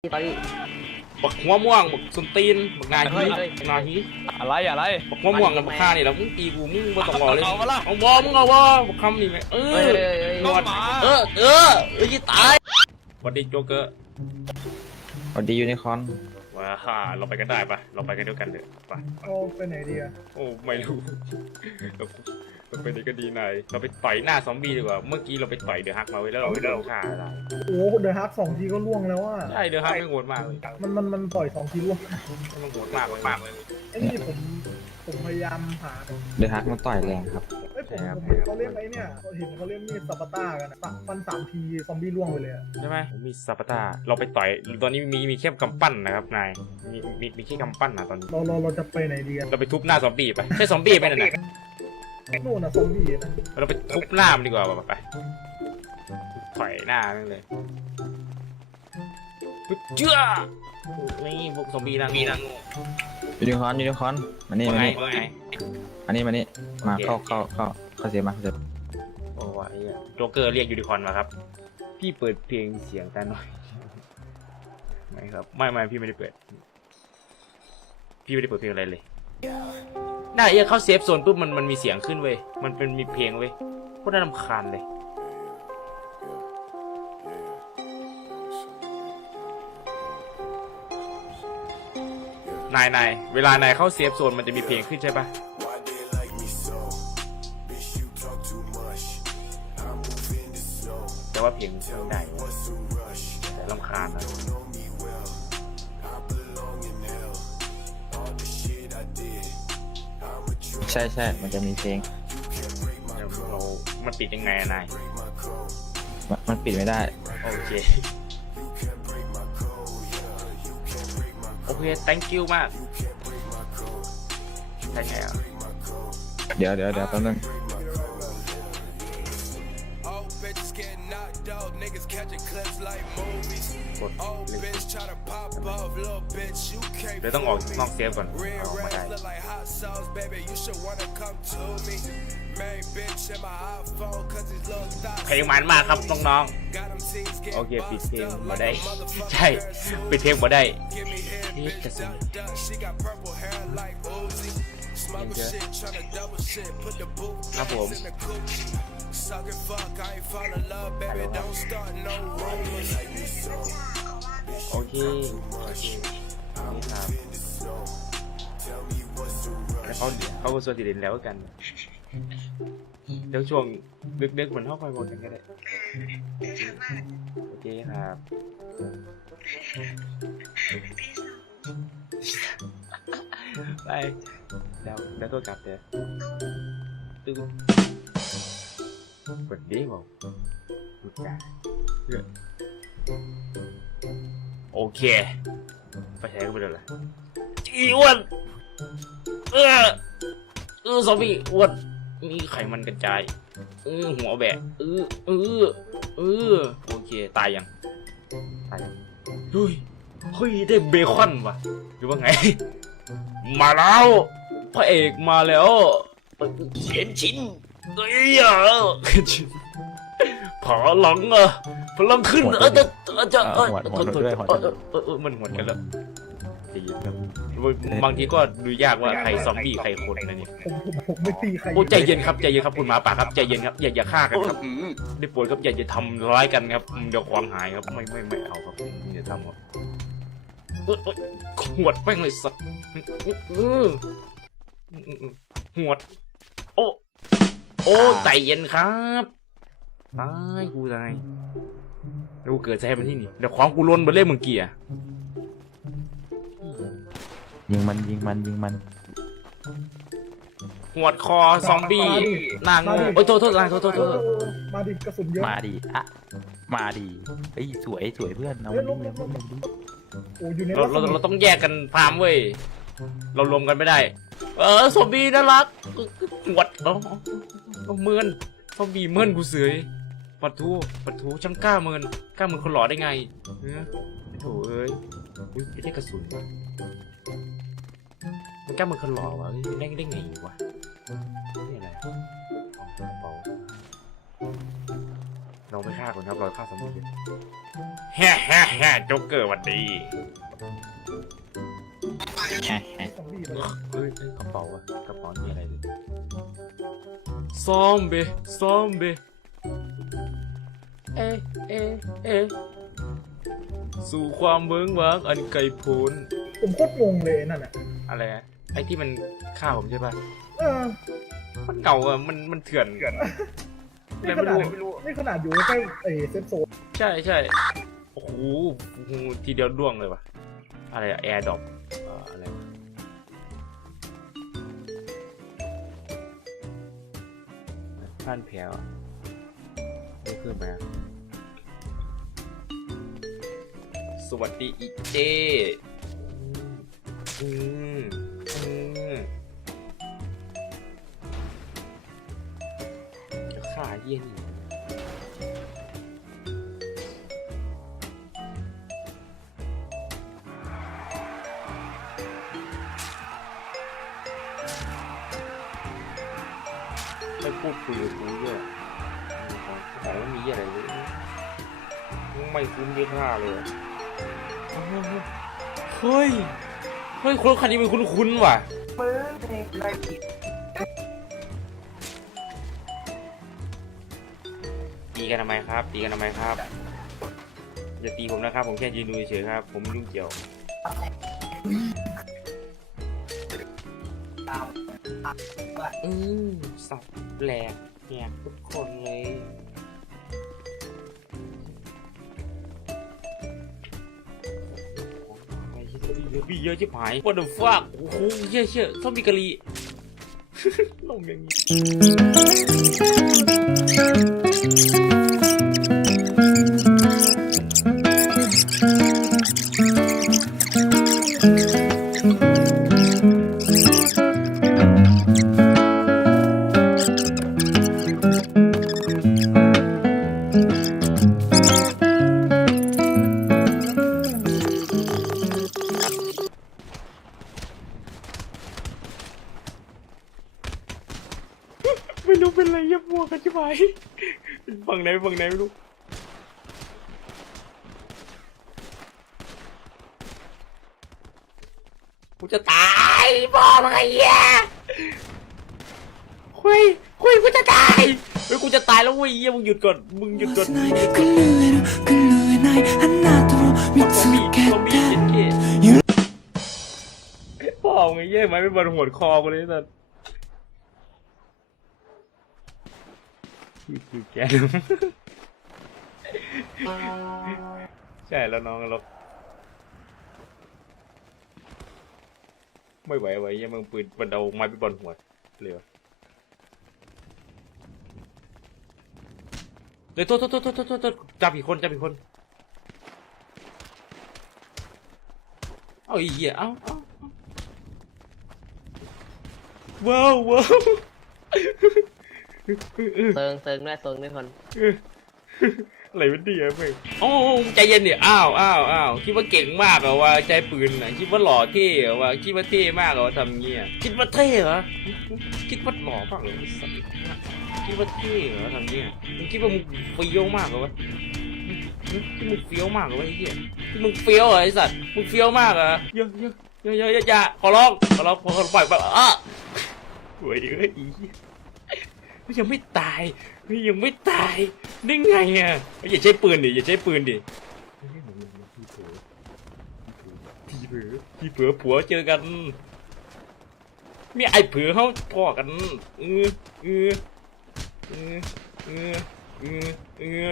ตอนนี้บักหัวม่วงบักสุนตีนบักนาเฮ้ฮียเฮ้ยบักนาฮีอะไรอะไรบักหัวม่วงกับบักฆ่านี่แล้วมึงตีกูมึงบ่ต้องรอเลยเอามาละเอาบอมึงเอาบอบักคำนี่ไหมเอเฮ้ยอเฮ้ยเฮ้ยนวดก็มาเออเออเอ้ยตายสวัสดีโจ๊กเกอร์สวัสดียูนิคอร์นว้าฮ่าเราไปกันได้ปะเราไปกันด้วยกันเลยไปเอาไปไหนดีอะโอ้ไม่รู้ เราเราไปไหนก็ดีนายเราไปต่อยหน้าซอมบี้ดีกว่า เมื่อกี้เราไปต่อยเดือฮักมาไว้แล้วเราไม่โดนฆ่าอะไรโอ้เดอะฮักสองทีก็ล่วงแล้วอะใช่เดือฮักไม่โหดมากเลยมันมันมันต่อยสองทีล่วงมันโหดมากมากเลยไอ้นี่ผมผมพยายามหาเดือฮักมันต่อยแรงครับไอ้ผมเขาเล่นไอ้เนี่ยเขาเห็นเขาเล่นมีดซาปต้ากันอะฟันสามทีซอมบี้ล่วงไปเลยใช่ไหมผมมีซาปาตาเราไปต่อยตอนนี้มีมีแค่กำปั้นนะครับนายมีมีมีแค่กำปั้นนะตอนนี้เราเราเราจะไปไหนดีเราไปทุบหน้าซอมบี้ไปใช่ซอมบี้ไปนั่นน่ะ นู่นนะซอมบี้นะเราไปทุบหน้ามันดีกว่าไปไปถอยหน้ามันเลยปึ๊บเจ้านี่พวกซอมบี้นั่งมีนั่งยูนิคอร์นยูนิคอร์นมานี่ว่ามาไงนี่ว่าไงอันนี้มานี่มาเข้าเข้าเข้าเข้าเสียมาเข้าเสียโอ้วไอ้เหี้ยโจ๊กเกอร์เรียกยูนิคอร์นมาครับ พี่เปิดเพลงเสียงกันหน่อยไม่ครับไม่ไม่พี่ไม่ได้เปิด พี่ไม่ได้เปิดเพลงอะไรเลย น่าเอียเข้าเซฟโซนปุ๊บมันมันมีเสียงขึ้นเว้ย มันเป็นมีเพลงเว้ยโคตรน่ารำคาญเลย นายนายเวลานายเข้าเซฟโซนมันจะมีเพลงขึ้นใช่ปะแต่ว่าเพลงไม่ได้แต่ลำคาญนะ ใช่ใช่มันจะมีเพลงเดี๋ยวเรามันปิดยังไงอะนาย มันมันปิดไม่ได้ โอเค โอเค thank you มากใช่ไงอะ เดี๋ยวเดี๋ยวเดี๋ยวแป๊บนึง getting knocked out, niggas catching clips like movies. กด Old เล่น bitch try to pop off, little bitch, you can't. เดี๋ยวต้องออกนอกเซฟก่อน Red ออกมาได้ rings look like hot sauce, baby. You should wanna come to me. Main bitch in my iPhone, cause these little thoughts. เพลงมันมากครับน้อง Got them teens ๆ getting โอเคปิดเพลง buzzed up มา like ได้ a motherfucking ใช่ปิดเพลงมาได้ Give me hair, Hit bitch, the tell song. her duck. She got purple hair like Uzi. Smoke Okay. shit, tryna double shit. Put the boot ครับผม bags in the Gucci. Suck and fuck, I ain't fall in love, baby. Don't start no rumors. โอเคโอเคนี่ครับแล้วเขาเขาก็สวดติดแล้วกันเดี๋ยวช่วงดึกๆเหมือนเข้าไปหมดกันก็ได้โอเคครับไปเดี๋ยวเดี๋ยวตัวกลับเดี๋ยวตึ้ง กดดีบอกดูจ้าเพื่อนโอเค ไปใช้กันไปเลยล่ะอีอ้วนเออเออซอมบี้อ้วนมีไขมันกระจายเออหัวแบะเออเออเออโอเค ตายยัง ตายยังเฮ้ยเฮ้ยได้เบคอนว่ะหรือว่าไง มาแล้วพระเอกมาแล้วเขียนชิน เอ้ยอะเขียนชินพลังอะพลังขึ้นเออจะเออจะเออเออเออเออเออมันหวนกันแล้วใจเย็นครับบางทีก็ดูยากว่าใครซอมบี้ใครคนนะเนี่ยผมผมผมไม่ตีใครโอ้ใจเย็นครับใจเย็นครับคุณหมาป่าครับใจเย็นครับอย่าอย่าฆ่ากันครับได้โปรดครับอย่าอย่าทำร้ายกันครับเดี๋ยวความหายครับไม่ไม่ไม่เอาครับอย่าทำครับเอ้ยเอ้ยหวดแม่งเลยสัตว์อื้อหวดโอ้ โอ้ใจเย็นครับตายกูตายแล้วกูเกิดใจมันที่นี่เดี๋ยวของกูล้นไปเล่มึงเกียร์ยิงมันยิงมันยิงมันหวดคอซอมบี้หนางโอ้ยโทษโทษโทษโทษโทษเออมาดิกระสุนเยอะมาดีอะมาดีเฮ้ยสวยสวยเพื่อนเอามันดิเอามันดิโอ้อยู่ในเราเราเราต้องแยกกันฟาร์มเว้ยเรารวมกันไม่ได้ เออซอมบี้น่ารักหวดเอาเอาเอาเมินซอมบี้เมินกูเสยปัดทูปัดทูช่างกล้าเมินกล้าเมินคนหล่อได้ไงเออโถเอ้ยอุ๊ยไม่ได้กระสุนว่ะมันกล้าเมินคนหล่อวะได้ได้ไงวะนี่อะไรเอากระเป๋าเราไม่ฆ่าก่อนครับรอฆ่าซอมบี้แฮ่แฮ่แฮ่โจ๊กเกอร์วันดี เอ้ยเอ้ยกระเป๋าอะกระเป๋ามีอะไรดิซอมบี้ซอมบี้เอะเอะเอะสู่ความเมืองว้างอันไกลโพ้นผมโคตรงงเลยไอ้นั่นอะอะไรอะไอ้ที่มันฆ่าผมใช่ป่ะเออมันเก่าอะมันมันเถื่อนนี่อะไรขไม่นาดรู้ นี่ขนาดอยู่ใกล้ไอ้เซฟโซนใช่ใช่โอ้โหทีเดียวร่วงเลยว่ะ อะไรอะแอร์ดรอป ผ่านแผลวไม่ขึ้นมาสวัสดีอีเจอืมอืมจะฆ่าเยี่ยนี่ พูดคุยกับกูด้วยของไม่มีอะไรเลยไม่คุ้มที่ค่าเลยเฮ้ย เฮ้ยคนคันนี้มันคุ้นๆว่ะตีกันทำไมครับ ตีกันทำไมครับ อย่าตีผมนะครับ ผมแค่ยืนดูเฉยๆครับ ผมไม่ยุ่งเกี่ยว อืมสับแหลกแหกทุกคนเลยไอ้เหี้ยเยอะพี่เยอะชิบหาย what the fuck โอ้โหเชี่ยเชี่ยต้องมีกะลีลงอย่างนี้ กูจะตายบอมึงไอ้เหี้ยคุยคุยกูจะตายเฮ้ยกูจะตายแล้วเว้ยเหี้ยมึงหยุดก่อนมึงหยุดก่อนซอมบี้ซอมบี้เจ็ดเกตพ่อมึงไอ้เหี้ยไม่เป็นบนหัวคอกูเลยสัสพี่แกใช่แล้วน้องลบ ไม่ไหวไหวเหี้ยังมึงปืนบันเดาไม้ไปบอลหัวเลยวะเดี๋ยวโทษโทษโทษโทษโทษจับอีกคนจับอีกคนเอาอีเหี้ยเอาเอาเอาว้าวว้าวเซิงเซิงด้วยเซิงด้วยคน อะไรมันดีอะเพื่อนโอ้ใจเย็นดิอ้าวอ้าวอ้าวคิดว่าเก่งมากเหรอว่าใจปืนนะคิดว่าหล่อเท่เหรอว่าคิดว่าเท่มากเหรอทำเงี้ยคิดว่าเท่เหรอคิดว่าหล่อมากเหรอไอ้สัสคิดว่าเท่เหรอทำเงี้ยมึงคิดว่ามึงเฟี้ยวมากเหรอวะคิดมึงเฟี้ยวมากเหรอวะไอ้เหี้ยคิดมึงเฟี้ยวเหรอไอ้สัตว์มึงเฟี้ยวมากเหรอเยอะเยอะเยอะเยอะเยอะอย่าขอร้องขอร้องขอร้องปล่อยปล่อยอะโว้ยเอ้ยอีเหี้ยยังไม่ตาย เฮ้ยยังไม่ตายได้ไงอะเฮ้ยอย่าใช้ปืนดิอย่าใช้ปืนดิพี่เผลอพี่เผลอพี่เผลอผัวเจอกันมีไอ้เผลอเขาพ่อกันเออเออเออเออเออเออ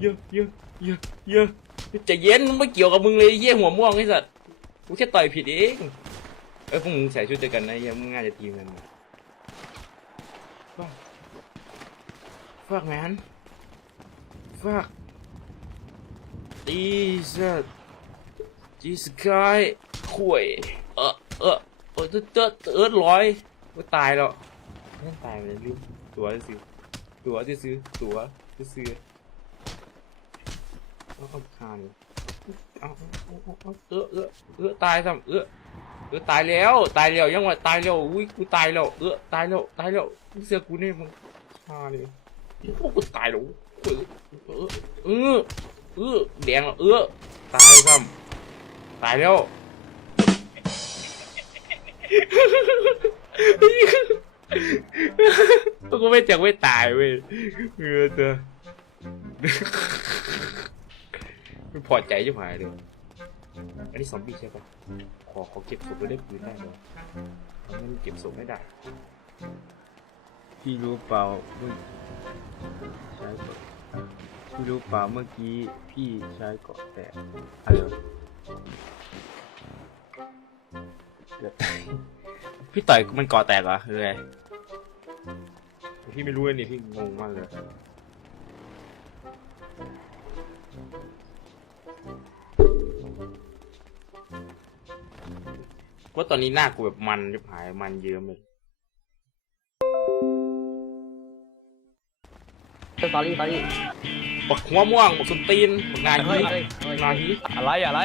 เยอะเยอะเยอะเยอะจะเย็นไม่เกี่ยวกับมึงเลยเยี่ยหัวม่วงไอ้สัตว์กูแค่ต่อยผิดเองเอ้ยพวกมึงใส่ชุดเดียวกันนะยี่ยมึงง่ายจะทีมกันบ้า Fuck man. Fuck. Jesus. Jesus guy. ข่วย เออเออเออเติร์ดเติร์ดร้อยว่าตายแล้วไม่ตายไปเลยลืมตัวที่ซื้อตัวที่ซื้อตัวที่ซื้อเอาเอาคานเอาเอาเอเอเออเออตายซ้ำเออเออตายแล้ว ตายแล้วยังวะตายแล้วอุ้ยกูตายแล้ว เออตายแล้ว ตายแล้วเสื้อกูนี่มึงฆ่าเลย พวกกูตายแล้วเออเออเออแดงแล้วเออตายซ้ำตายแล้วกูไม่จังไม่ตายเว้ยเออเธอไม่พอใจจะหายเลยอันนี้ซอมบี้ใช่ปะขอขอเก็บศพไว้ได้ปืนได้ไหมมันเก็บศพไม่ได้ พี่รู้เปล่ามื่อ ใช้เกาะพี่รู้เปล่าเมื่อกี้พี่ใช้เกาะแต่อะไรวะเกือบตายพี่ต่อยมันก่อแตกเหรอหรือไงพี่ไม่รู้เลยนี่พี่งงมากเลยว่าตอนนี้หน้ากูแบบมันจะหายมันเยิ้มเลย สตอรี่สตอรี่บักหัวม่วงบักสุนตีนบักนายเฮ้ฮียเฮ้ยเฮ้ยนายฮีอะไรอะไร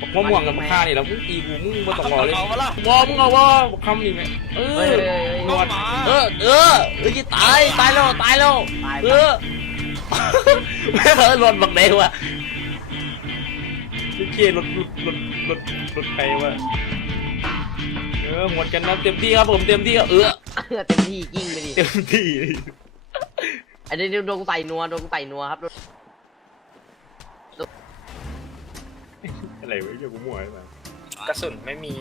บักหัวม่วงกับบักฆ่านี่แล้วมึงตีกูมึงมาต้องรอเลยเอามาละวอมึงเอาว่าบักคำนี่ไหมเอเฮ้ยอเฮ้ยเฮ้ยนวดเออเออเออจะตายตายแล้วตายแล้วตายเออแม่เพิ่นรถบักเดวอะพี่เกียรถรถรถรถรถใครวะเออหมดกันนะเต็มที่ครับผมเต็มที่ครับเออ เต็มที่ยิ่งไปดิ เต็มที่ อันนี้โดนกูใส่นัวโดนกูใส่นัวครับอะไรวะเกี่ยวกับมั่วใช่ไหมกระสุนไม่มี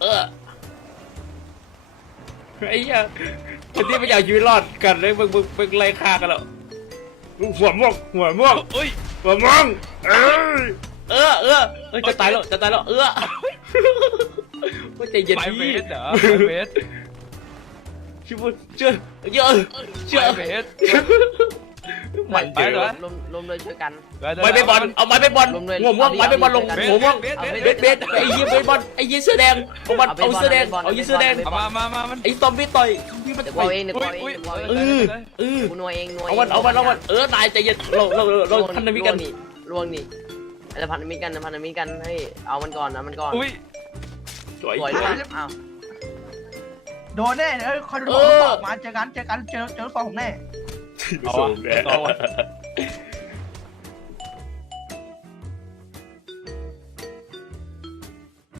เออไอ้เหี้ยคนที่ไม่อยากชีวิตรอดกันเลยมึงมึงมึงไล่ฆ่ากันแล้วหัวม่วงหัวม่วงเอ้ยหัวม่วงเออเออเออเออจะตายแล้วจะตายแล้วเออว่าใจเย็นไฟดีเวสเหรอไฟเวส ชิบุเชื่อเยอะเชื่อไฟเวสมันเจอไปเหรอ รวมรวมเลยช่วยกัน ไม้ไปบอลเอาไม้ไปบอลลงเลยหัวม่วงไม้ไปบอลลงเอาดิหัวม่วงเบสเอาเบสไปเบสเบสไอ้ยี่ไปบอลไอ้ยี่เสื้อแดงเอาบอลเอาไปเอาเสื้อแดงบอลเอายี่เสื้อแดงเอาเอามามามามันไอ้ตอมบี้ต่อยพี่มันเดี๋ยวต่กูอยเอาเองเดี๋ยวกูอุ้ยเอาเองอุ้ยเดี๋ยวกูเอาเองเออเออกูนัวเองนัวเองเอาวันเอาวันเอาวันเออนายใจเย็นเราเราเราเราพันธมิตรกันนี่ลวงนี่แล้วพันธมิตรกันพันธมิตรกันเฮ้ยเอามันก่อนนะมันก่อนอุ้ยสวยสวยด้วยอ้าว โดนแน่เอ้ยคอยดูเอบอกอบอกมาเจอกันเจอกันเจอเจอฟองผมแน่สูงแดงเอาวะ